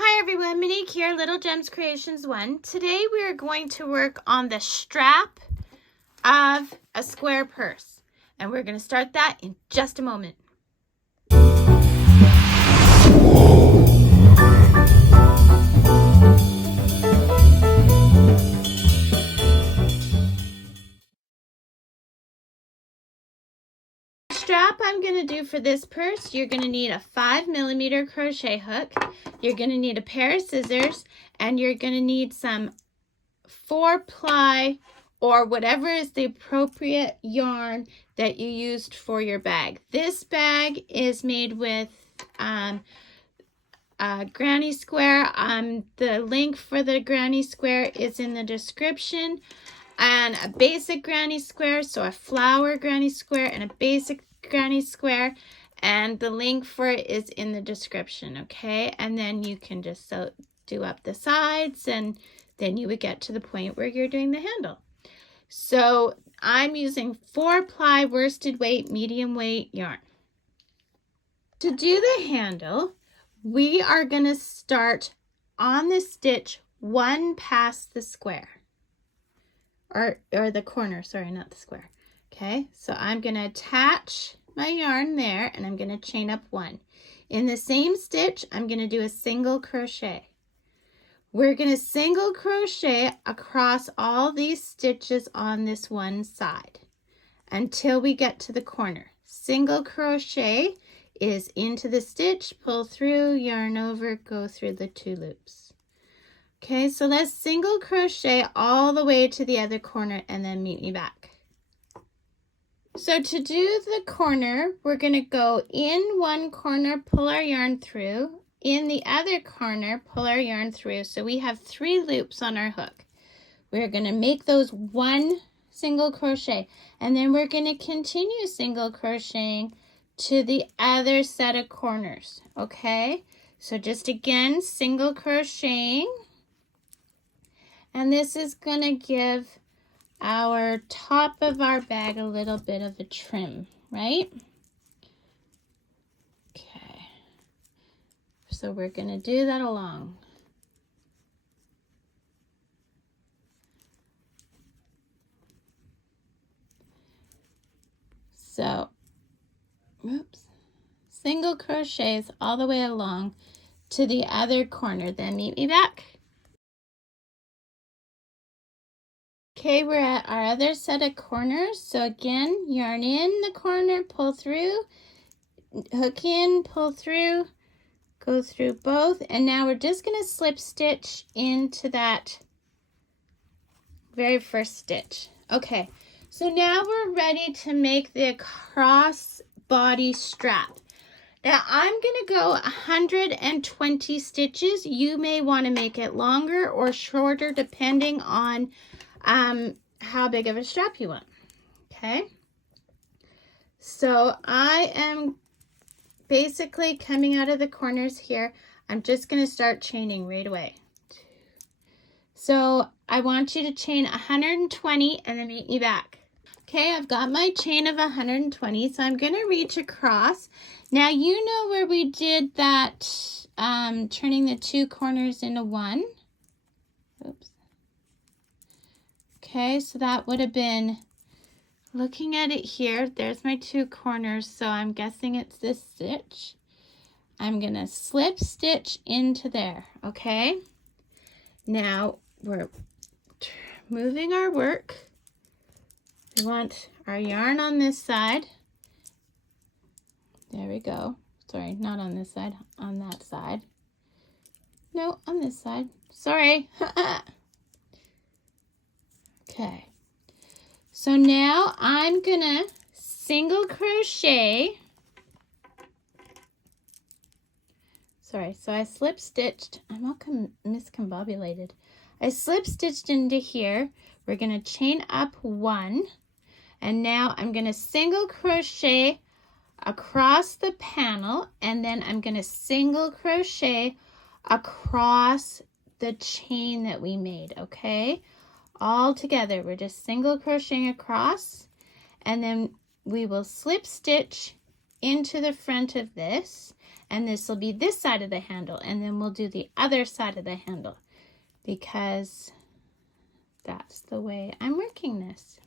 Hi everyone, Monique here, Little Gems Creations 1. Today we are going to work on the strap of a square purse. And we're going to start that in just a moment. Strap I'm going to do for this purse, you're going to need a 5mm crochet hook, you're going to need a pair of scissors, and you're going to need some 4-ply or whatever is the appropriate yarn that you used for your bag. This bag is made with granny square. The link for the granny square is in the description, and a basic granny square, so a flower granny square and a basic granny square, and the link for it is in the description. Okay, and then you can just do up the sides, and then you would get to the point where you're doing the handle. So I'm using 4-ply worsted weight medium weight yarn. To do the handle, we are going to start on the stitch one past the square, or the corner, sorry, not the square. Okay, so I'm going to attach my yarn there, and I'm going to chain up one. In the same stitch, I'm going to do a single crochet. We're going to single crochet across all these stitches on this one side until we get to the corner. Single crochet is into the stitch, pull through, yarn over, go through the 2 loops. Okay, so let's single crochet all the way to the other corner and then meet me back. So to do the corner, we're going to go in one corner, pull our yarn through, in the other corner, pull our yarn through. So we have 3 loops on our hook. We're going to make those one single crochet, and then we're going to continue single crocheting to the other set of corners. Okay, so just again single crocheting, and this is going to give our top of our bag a little bit of a trim, right? Okay, so we're going to do that along. So, oops, single crochets all the way along to the other corner, then meet me back. Okay, we're at our other set of corners. So again, yarn in the corner, pull through, hook in, pull through, go through both, and now we're just going to slip stitch into that very first stitch. Okay, so now we're ready to make the cross body strap. Now I'm going to go 120 stitches. You may want to make it longer or shorter depending on how big of a strap you want. Okay, so I am basically coming out of the corners here. I'm just going to start chaining right away. So I want you to chain 120 and then meet me back. Okay, I've got my chain of 120, so I'm going to reach across. Now you know where we did that turning the 2 corners into 1. Oops. Okay, so that would have been, looking at it here, there's my 2 corners, so I'm guessing it's this stitch. I'm going to slip stitch into there, okay? Now we're moving our work. We want our yarn on this side. There we go. Sorry, not on this side, on that side. No, on this side. Sorry. Okay. So now I'm gonna single crochet. Sorry, so I slip stitched. I'm all miscombobulated. I slip stitched into here. We're gonna chain up 1, and now I'm gonna single crochet across the panel, and then I'm gonna single crochet across the chain that we made. Okay, all together we're just single crocheting across, and then we will slip stitch into the front of this, and this will be this side of the handle, and then we'll do the other side of the handle because that's the way I'm working this.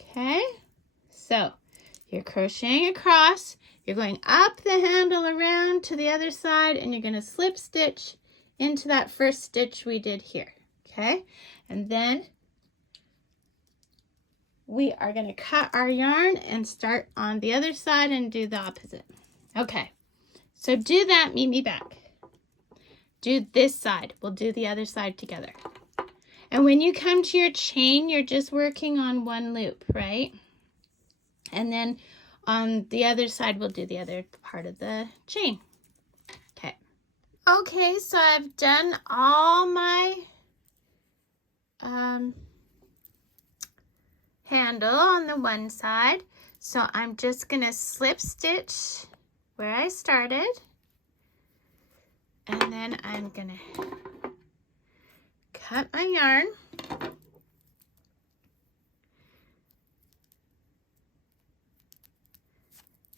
Okay, so you're crocheting across, you're going up the handle around to the other side, and you're going to slip stitch into that first stitch we did here. Okay, and then we are going to cut our yarn and start on the other side and do the opposite. Okay, so do that, meet me back. Do this side, we'll do the other side together. And when you come to your chain, you're just working on one loop, right? And then on the other side, we'll do the other part of the chain. Okay. Okay, so I've done all my handle on the one side. So I'm just gonna slip stitch where I started. And then I'm gonna cut my yarn.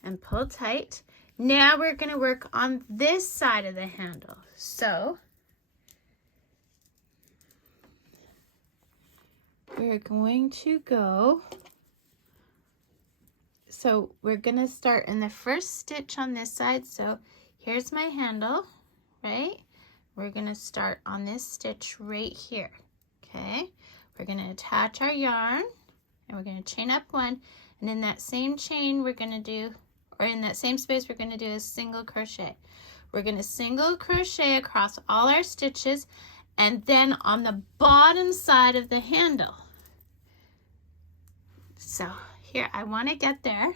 And pull tight. Now we're going to work on this side of the handle. So we're going to go, so we're going to start in the first stitch on this side. So here's my handle, right? We're going to start on this stitch right here. Okay, we're going to attach our yarn and we're going to chain up one, and in that same chain we're going to do, or in that same space, we're going to do a single crochet. We're going to single crochet across all our stitches, and then on the bottom side of the handle. So here, I want to get there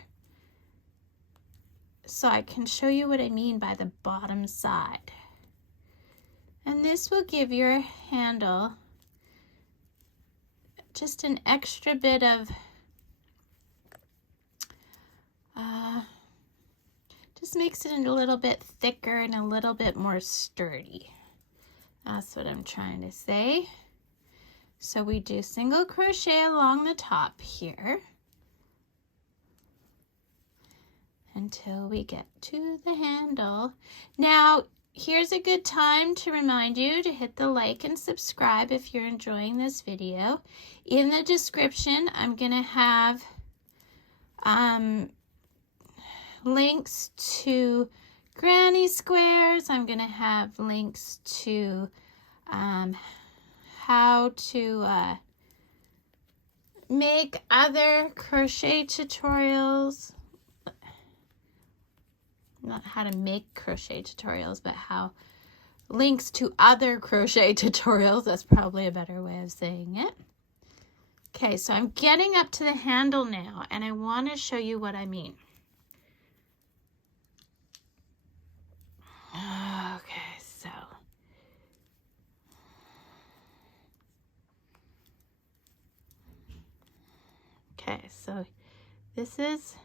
so I can show you what I mean by the bottom side. And this will give your handle just an extra bit of just makes it a little bit thicker and a little bit more sturdy. That's what I'm trying to say. So we do single crochet along the top here until we get to the handle. Now, here's a good time to remind you to hit the like and subscribe if you're enjoying this video. In the description, I'm gonna have links to granny squares. I'm going to have links to how to make other crochet tutorials. Not how to make crochet tutorials, but how links to other crochet tutorials. That's probably a better way of saying it. Okay, so I'm getting up to the handle now, and I want to show you what I mean. Okay, so this is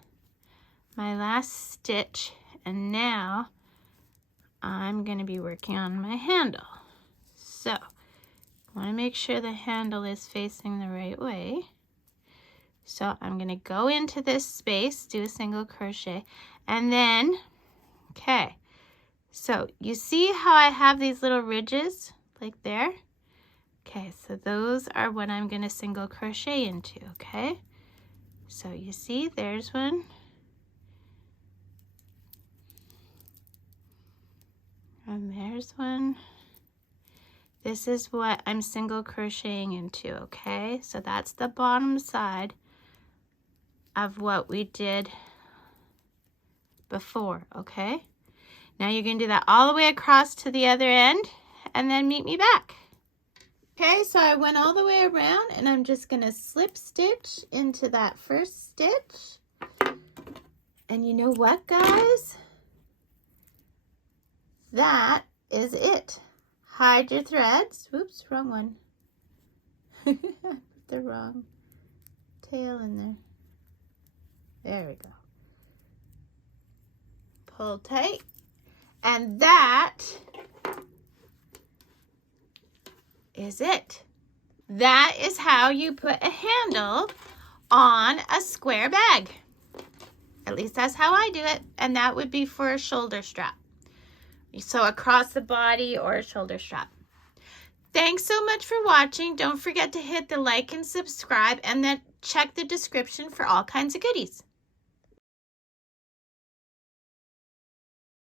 my last stitch, and now I'm going to be working on my handle. So I want to make sure the handle is facing the right way. So I'm going to go into this space, do a single crochet, and then, okay, so you see how I have these little ridges like there? Okay, so those are what I'm going to single crochet into, okay? So you see, there's one. And there's one. This is what I'm single crocheting into, okay? So that's the bottom side of what we did before, okay? Now you're going to do that all the way across to the other end and then meet me back. Okay, so I went all the way around and I'm just going to slip stitch into that first stitch. And you know what, guys? That is it. Hide your threads. Oops, wrong one. I put the wrong tail in there. There we go. Pull tight. And that is it. That is how you put a handle on a square bag. At least that's how I do it. And that would be for a shoulder strap. So across the body or a shoulder strap. Thanks so much for watching. Don't forget to hit the like and subscribe, and then check the description for all kinds of goodies.